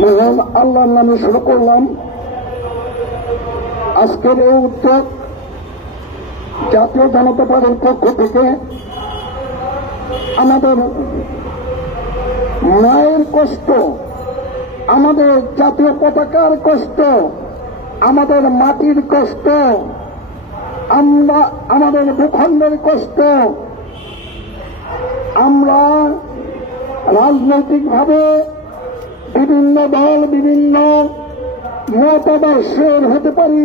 মহান আল্লাহর নামে শুরু করলাম। আজকের এই উদ্যোগ জাতীয় জনতা পার্টির পক্ষ থেকে আমাদের মায়ের কষ্ট, আমাদের জাতীয় পতাকার কষ্ট, আমাদের মাটির কষ্ট, আমরা আমাদের ভূখণ্ডের কষ্ট, আমরা রাজনৈতিকভাবে বিভিন্ন দল বিভিন্ন মতাদর্শের হতে পারি,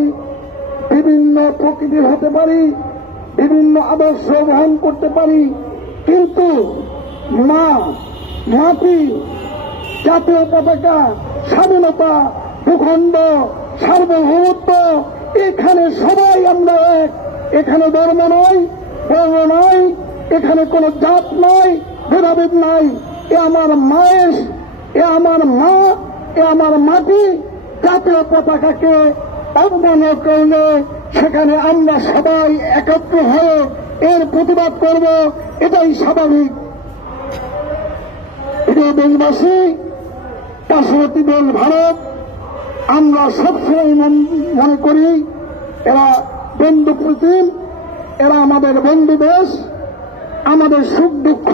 বিভিন্ন প্রকৃতির হতে পারি, বিভিন্ন আদর্শ বহন করতে পারি, কিন্তু মা, মাটি, জাতীয় পতাকা, স্বাধীনতা, ভূখণ্ড, সার্বভৌমত্ব, এখানে সবাই আমরা এক। এখানে ধর্ম নয়, বর্ণ নয়, এখানে কোনো জাত নয়, ভেদাভেদ নাই। এ আমার মায়ের এ আমার মা, এ আমার মাটি, জাতীয় পতাকাকে অবমাননা করলে সেখানে আমরা সবাই একত্র হয়ে এর প্রতিবাদ করব, এটাই স্বাভাবিক। দেশবাসী, পার্শ্ববর্তী দেশ ভারত, আমরা সবসময় মনে করি, এরা বন্ধু প্রতিম, এরা আমাদের বন্ধু দেশ, আমাদের সুখ দুঃখ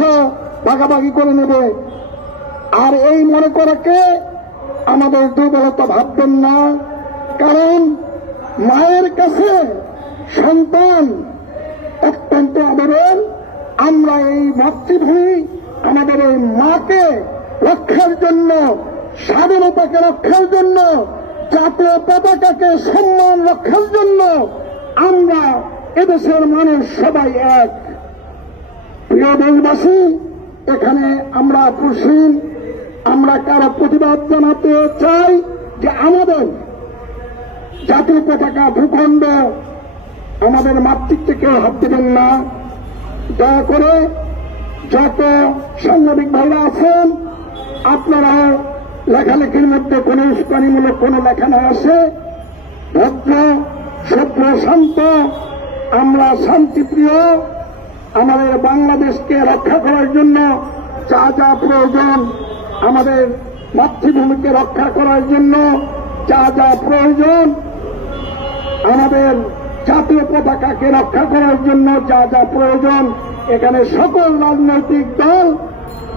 ভাগাভাগি করে নেবে। আর এই মনে করাকে আমাদের দুর্বলতা ভাববেন না। কারণ মায়ের কাছে সন্তান অত্যন্ত আদরের আমরা এই মাতৃভূমি আমাদের এই মাকে রক্ষার জন্য, স্বাধীনতাকে রক্ষার জন্য, জাতীয় পতাকাকে সম্মান রক্ষার জন্য আমরা এদেশের মানুষ সবাই এক। প্রিয় দেশবাসী, এখানে আমরা খুশি। আমরা কারও প্রতিবাদ জানাতে চাই যে আমাদের জাতীয় পতাকা ভূখণ্ড আমাদের মাতৃত্বে কেউ হাত দেবেন না। দয়া করে যত সাংবাদিক ভাইরা আছেন, আপনারা লেখালেখির মধ্যে কোনো উস্কানিমূলক কোনো লেখা না আসে। ভদ্র, সভ্য, শান্ত, আমরা শান্তিপ্রিয়। আমাদের বাংলাদেশকে রক্ষা করার জন্য যা যা প্রয়োজন আমাদের মাতৃভূমিকে রক্ষা করার জন্য যা যা প্রয়োজন আমাদের জাতীয় পতাকাকে রক্ষা করার জন্য যা যা প্রয়োজন, এখানে সকল রাজনৈতিক দল,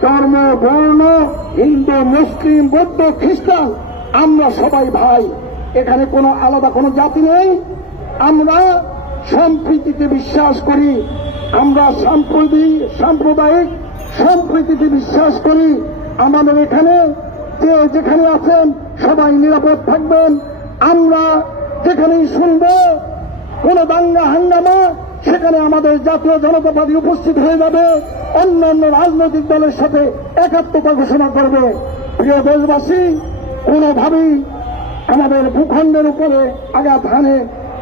ধর্ম, বর্ণ, হিন্দু, মুসলিম, বৌদ্ধ, খ্রিস্টান, আমরা সবাই ভাই। এখানে কোনো আলাদা কোনো জাতি নেই। আমরা সম্প্রীতিতে বিশ্বাস করি। আমরা সাম্প্রদি, সাম্প্রদায়িক সম্প্রীতিতে বিশ্বাস করি, আমাদের এখানে যে যেখানে আছেন, সবাই নিরাপদ থাকবেন। আমরা যেখানেই শুনব, কোন দাঙ্গা হাঙ্গামা, সেখানে আমাদের জাতীয় জনতা পার্টি উপস্থিত হয়ে যাবে। অন্য অন্য রাজনৈতিক দলের সাথে একাত্মতা ঘোষণা করবে। প্রিয় দেশবাসী, কোনোভাবেই আমাদের ভূখণ্ডের উপরে আঘাত হানে,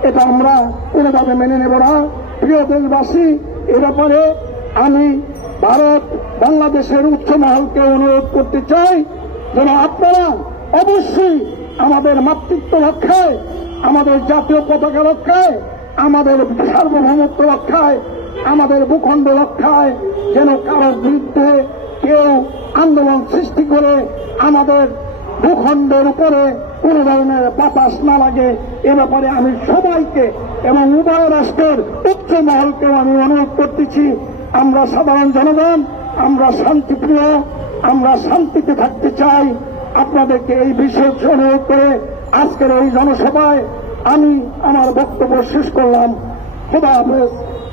এটা আমরা কোনোভাবে মেনে নেব না। প্রিয় দেশবাসী, এ ব্যাপারে আমি ভারত বাংলাদেশের উচ্চ মহলকে অনুরোধ করতে চাই, যেন আপনারা অবশ্যই আমাদের মাতৃত্ব রক্ষায়, আমাদের জাতীয় পতাকা রক্ষায়, আমাদের সার্বভৌমত্ব রক্ষায়, আমাদের ভূখণ্ড রক্ষায়, যেন কারোর বিরুদ্ধে কেউ আন্দোলন সৃষ্টি করে আমাদের ভূখণ্ডের উপরে কোন ধরনের বাতাস না লাগে। এ ব্যাপারে আমি সবাইকে এবং উভয় রাষ্ট্রের উচ্চ মহলকেও আমি অনুরোধ করতেছি। আমরা সাধারণ জনগণ, আমরা শান্তিপ্রিয়, আমরা শান্তিতে থাকতে চাই। আপনাদেরকে এই বিশেষ অনুরোধ করে আজকের এই জনসভায় আমি আমার বক্তব্য শেষ করলাম। খোদা হাফেজ।